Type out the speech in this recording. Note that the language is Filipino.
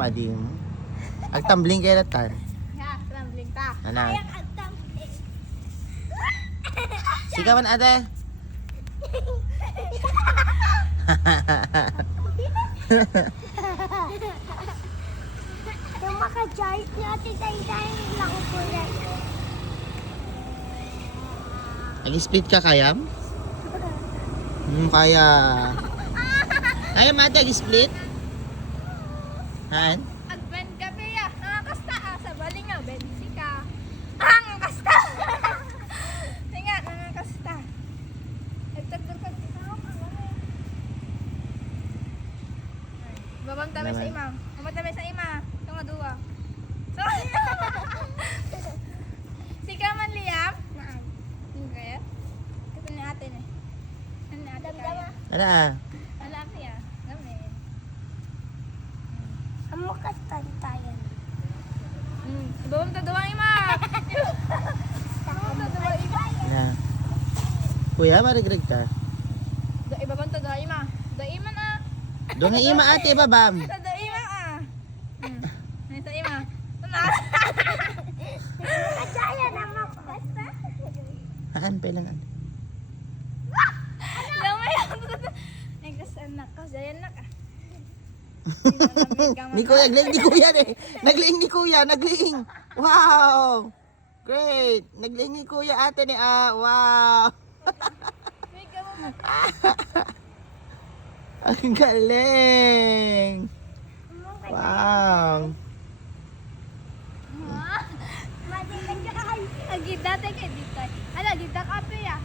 madi mo. Agtambling kayo latan. Ya, tumbling ta. Ano? Sayang ang tumbling. Sigawan ate. Yung maka-charge natin tayo lang po yan. Nag-split ka kayam? Kaya. Kaya mati nag-split? Han? Agben ka ba ya? Nakakasta sa baling nga, bensi ka. Nakakasta! Tinga, nakakasta. Nagtagdor ka dito. Babang tabi sa ima. Babang tabi sa ima. Ito nga duwa. So, si ka man liyam? Naan. Okay. Kasi ni ate ni. Ano ni ate kaya? Ano ah? Ano kaya? Gamin. Ang makastan tayo. Babang taduwa ima. Babang taduwa ima. Na. Kuya, marigrig ka. Babang taduwa ima. Da ima na. Doon nga ima ate, babam. Da ima ah. Sa ima. Nakajaya na makasta. Haan pa lang. Lamay ako. Nagkasan na ka. Jayan na ka. Ni kuya, nagling ni kuya eh. Nagling ni kuya, nagling. Wow! Great! Nagling ni kuya ate ni wow! Ang galing! Wow! Agita tayo kay dito. Ala, dito ka pa ya.